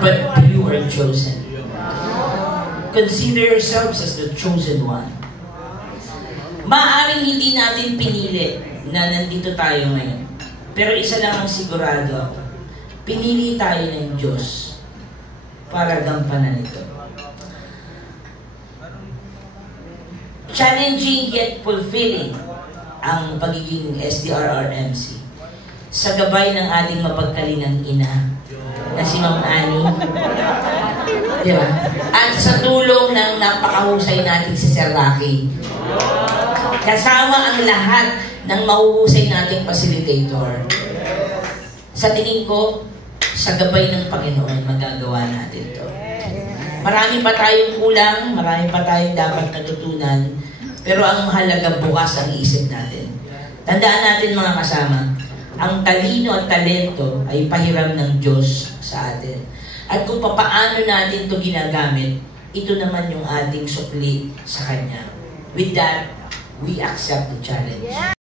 but you are chosen. Consider yourselves as the chosen one. Maaaring hindi natin pinili na nandito tayo ngayon. Pero isa lang ang sigurado ako. Pinili tayo ng Diyos para gampanan ito. Challenging yet fulfilling ang pagiging SDRRMC sa gabay ng ating mapagkalinang ina na si Ma'am Annie. Diba? At sa tulong ng napakahusay natin si Sir Rocky. Kasama ang lahat ng mahuhusay nating facilitator. Sa tingin ko, sa gabay ng Panginoon, magagawa natin ito. Marami pa tayong kulang, marami pa tayong dapat natutunan, pero ang mahalaga bukas ang isip natin. Tandaan natin mga kasama, ang talino at talento ay pahiram ng Diyos sa atin. At kung papaano natin ito ginagamit, ito naman yung ating sukli sa Kanya. With that, we accept the challenge.